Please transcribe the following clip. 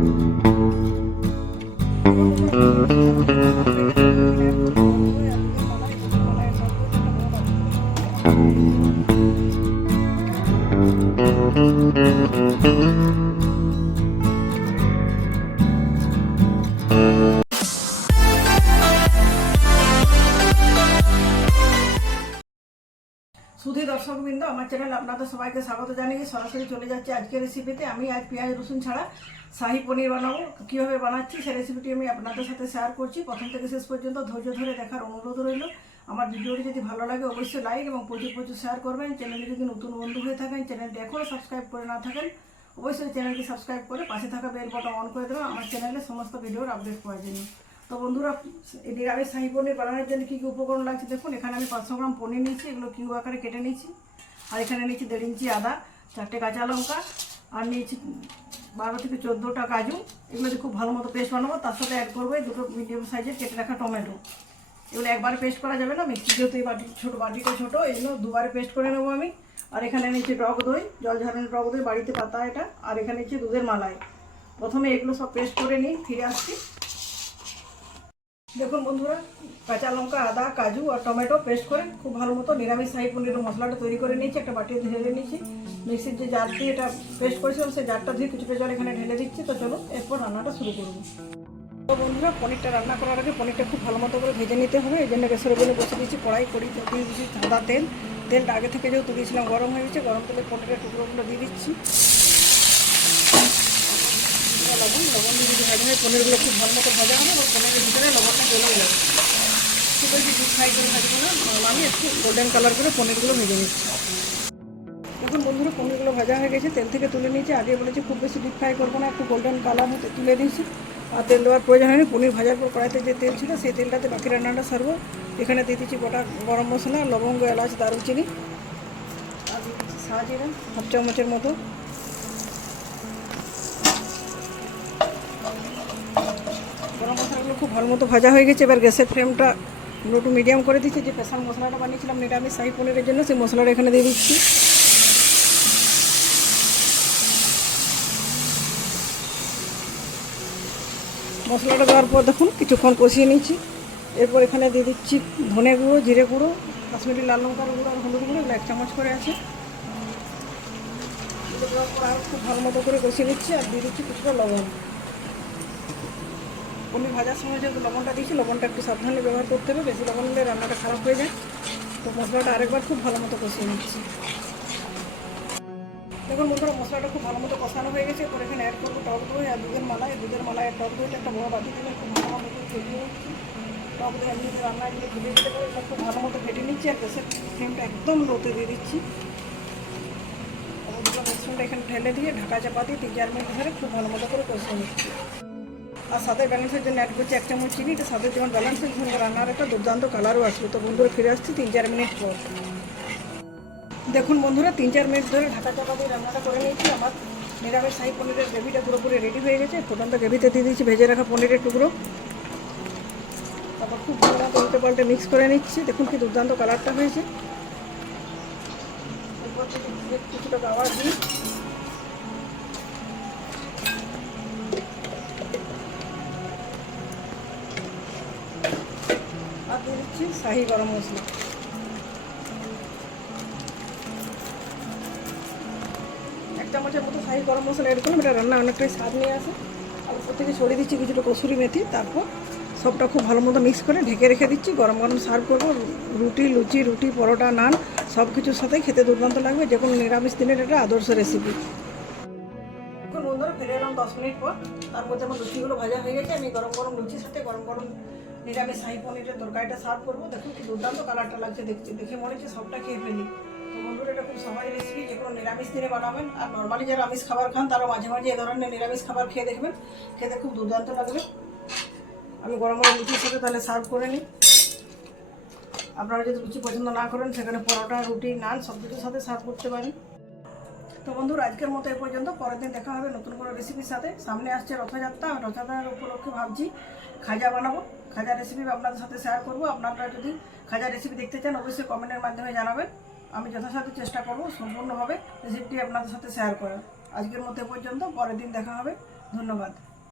Mm-hmm. দর্শকবৃন্দ, আমার channel আপনাদের সবাইকে স্বাগত জানিয়ে সরাসরি চলে যাচ্ছে আজকের রেসিপিতে আমি আজ পেঁয়াজ, রসুন ছাড়া শাহি পনির বানাবো। কীভাবে বানাচ্ছি সেই রেসিপিটি আমি আপনাদের সাথে শেয়ার করছি। প্রথম থেকে শেষ পর্যন্ত ধৈর্য ধরে দেখার অনুরোধ রইল। আমার ভিডিওটি যদি ভালো লাগে, অবশ্যই লাইক এবং প্রচুর প্রচুর শেয়ার করবেন। চ্যানেলে যদি নতুন বন্ধু হয়ে থাকেন, চ্যানেলটি এখনও সাবস্ক্রাইব করে না থাকেন, অবশ্যই চ্যানেলটি সাবস্ক্রাইব করে পাশে থাকা বেল বাটন অন করে দেবেন। আমার চ্যানেলে সমস্ত ভিডিওর আপডেট পাওয়ার জন্য। তো বন্ধুরা নিরামিষ শাহি পনির বানানোর জন্য কী কী উপকরণ লাগছে দেখুন। এখানে আমি পাঁচশো গ্রাম পনির নিয়েছি, এগুলো কিউ আকারে কেটে নিয়েছি। আর এখানে নিয়েছি দেড় ইঞ্চি আদা, চারটে কাঁচা লঙ্কা, আর নিয়েছি বারো থেকে চোদ্দোটা কাজু। এগুলো দিয়ে খুব ভালো মতো পেস্ট বানাবো, তার সাথে অ্যাড করব দুটো মিডিয়াম সাইজের কেটে রাখা টমেটো। এগুলো একবারে পেস্ট করা যাবে না, মিক্সি যেহেতু এই বাটি ছোটো বাটিটা ছোটো, এগুলো দুবারে পেস্ট করে নেব আমি। আর এখানে নিয়েছি টক দই, জল ঝাড়ানো টক দই, বাড়িতে পাতা এটা, আর এখানে নিয়েছি দুধের মালাই। প্রথমে এগুলো সব পেস্ট করে নিই, ফিরে আসছি। দেখুন বন্ধুরা, কাঁচা লঙ্কা, আদা, কাজু আর টমেটো পেস্ট করে খুব ভালো মতো নিরামিষ শাহি পনিরের মশলাটা তৈরি করে নিয়েছি, একটা বাটিতে ঢেলে নিয়েছি। মিক্সির যে জার দিয়ে এটা পেস্ট করেছিলাম, সেই জারটা ধুয়ে কিছুটা জল এখানে ঢেলে দিচ্ছি। তো চলো এরপর রান্নাটা শুরু করব। তো বন্ধুরা, পনিরটা রান্না করার আগে পনিরটা খুব ভালো মতো করে ভেজে নিতে হবে। এই জন্য গ্যাসের ওপরে বসে দিয়েছি কড়াই, কড়ি দিয়ে দিচ্ছি সাদা তেল। তেলটা আগে থেকে যেহেতু দিয়েছিলাম, গরম হয়ে গেছে, গরম তেলে পনিরের টুকরোগুলো দিয়ে দিচ্ছি লবণ লবণ যদি পনিরগুলো খুব ভালো মতো ভাজা হবে এবং পনিরের ভিতরে লবণটা গলেও যাবে খুব বেশি ডিপ ফ্রাই করে ভাজবো না আমি একটু গোল্ডেন কালার করে পনিরগুলো ভেজে নিচ্ছি। এখন বন্ধুরা, পনিরগুলো ভাজা হয়ে গেছে, তেল থেকে তুলে নিয়েছি। আগে বলেছি খুব বেশি ডিপ ফ্রাই করব না, একটু গোল্ডেন কালার হতে তুলে দিয়েছি। আর তেল দেওয়ার প্রয়োজন হয়নি, পনির ভাজার পর কড়াইতে যে তেল ছিল, সেই তেলটাতে বাকি রান্নাটা সারবো। এখানে দিয়ে দিচ্ছি গোটা গরম মশলা, লবঙ্গ, এলাচ, দারুচিনি। আর দিয়ে দিচ্ছি হাফ চামচের মতো। খুব ভালো মতো ভাজা হয়ে গেছে, এবার গ্যাসের ফ্লেমটা একটু মিডিয়াম করে দিচ্ছি। যে স্পেশাল মশলাটা বানিয়েছিলাম নিরামিষ শাহি পনিরের জন্য, সেই মশলাটা এখানে দিয়ে দিচ্ছি। মশলাটা দেওয়ার পর দেখুন, কিছুক্ষণ কষিয়ে নিচ্ছি। এরপর এখানে দিয়ে দিচ্ছি ধনে গুঁড়ো, জিরে গুঁড়ো, কাশ্মীরি লাল লঙ্কার গুঁড়ো আর হলুদ গুঁড়ো এক চামচ করে আছে। দেওয়ার পর আরও খুব ভালো মতো করে কষিয়ে নিচ্ছি আর দিয়ে দিচ্ছি কিছুটা লবণ। পনির ভাজার সময় যেহেতু লবণটা দিয়েছি, লবণটা একটু সাবধানে ব্যবহার করতে হবে। বেশি লবণ হলে রান্নাটা খারাপ হয়ে যায়। তো মশলাটা আরেকবার খুব ভালো মতো কষিয়ে নিচ্ছি। দেখুন বন্ধুরা, মশলাটা খুব ভালো মতো কষানো হয়ে গেছে। এরপর এখানে অ্যাড করব টক দই আর দুধের মালাই দুধের মালাই আর টক দইটা একটা বড় বাটি দিলে খুব ভালো মতো ফেটিয়ে নিচ্ছি টক দই আমি যদি রান্না দিয়ে ফেটে দিতে পারি খুব ভালো মতো ফেটে নিচ্ছি আর গ্যাসের ফ্লেমটা একদম লোতে দিয়ে দিচ্ছি। মিশ্রণটা এখানে ঢেলে দিয়ে ঢাকা চাপা দিয়ে তিন চার মিনিট ধরে খুব ভালো মতো করে কষিয়ে নিচ্ছি। আর সাথে ব্যালেন্সের জন্য অ্যাড করছি এক চামচ চিনি, এটা সাথে যেমন ব্যালেন্স হয়েছে রান্নার একটা দুর্দান্ত কালারও আসবে তো বন্ধুরা, ফিরে আসছি তিন চার মিনিট পর। দেখুন বন্ধুরা, তিন চার মিনিট ধরে ঢাকা চাপা দিয়ে রান্নাটা করে নিয়েছি। আমার নিরামিষ শাহি পনিরের গ্রেভিটা পুরোপুরি রেডি হয়ে গেছে। ফুটন্ত গ্রেভিতে দিয়ে দিয়েছি, ভেজে রাখা পনিরের টুকরো। তারপর খুব ভালো উল্টে পাল্টে মিক্স করে নিচ্ছি। দেখুন কি দুর্দান্ত কালারটা হয়েছে। এরপর কিছুটা খাবার দিই শাহি গরম মশলা। এক চামচের মতো শাহি গরম মশলা এড করলাম এটা রান্না অনেকটাই স্বাদ নিয়ে আসে। আর উপর থেকে ছড়িয়ে দিচ্ছি কিছুটা কসুরি মেথি, তারপর সবটা খুব ভালো মতো মিক্স করে ঢেকে রেখে দিচ্ছি। গরম গরম সার্ভ করব, রুটি, লুচি, রুটি, পরোটা, নান সব কিছুর সাথে খেতে দুর্দান্ত লাগবে। যে কোনো নিরামিষ দিনের এটা আদর্শ রেসিপি এখন বন্ধুরা ফিরে এলাম দশ মিনিট পর। তার মধ্যে আমার লুচিগুলো ভাজা হয়ে গেছে। আমি গরম গরম লুচির সাথে গরম গরম নিরামিষ শাহি পনিরের তরকারিটা সার্ভ করব, দেখুন কি দুর্দান্ত কালারটা লাগছে দেখছি দেখে মনে হচ্ছে সবটা খেয়ে ফেলি। তো বন্ধুরা, এটা খুব সহজ রেসিপি যে কোনো নিরামিষ দিনে বানাবেন, আর নর্মালি যারা আমিষ খাবার খান, তারা মাঝে মাঝে এ ধরনের নিরামিষ খাবার খেয়ে দেখবেন, খেতে খুব দুর্দান্ত লাগবে। আমি গরম গরম লুচির সাথে তাহলে সার্ভ করে নিই। আপনারা যদি লুচি পছন্দ না করেন, সেখানে পরোটা, রুটি, নান, সব কিছুর সাথে সার্ভ করতে পারেন। তো বন্ধুরা, আজকের মতো এ পর্যন্ত, পরের দিন দেখা হবে নতুন কোনো রেসিপির সাথে। সামনে আসছে রথযাত্রা রথযাত্রার উপলক্ষে ভাবছি, খাজা বানাবো। খাজা রেসিপি আপনাদের সাথে শেয়ার করব। আপনারা যদি খাজা রেসিপি দেখতে চান, অবশ্যই কমেন্টের মাধ্যমে জানাবেন। আমি যথাসাধ্য চেষ্টা করব, সম্পূর্ণভাবে রেসিপিটি আপনাদের সাথে শেয়ার করার। আজকের মধ্যে পর্যন্ত, পরের দিন দেখা হবে। ধন্যবাদ।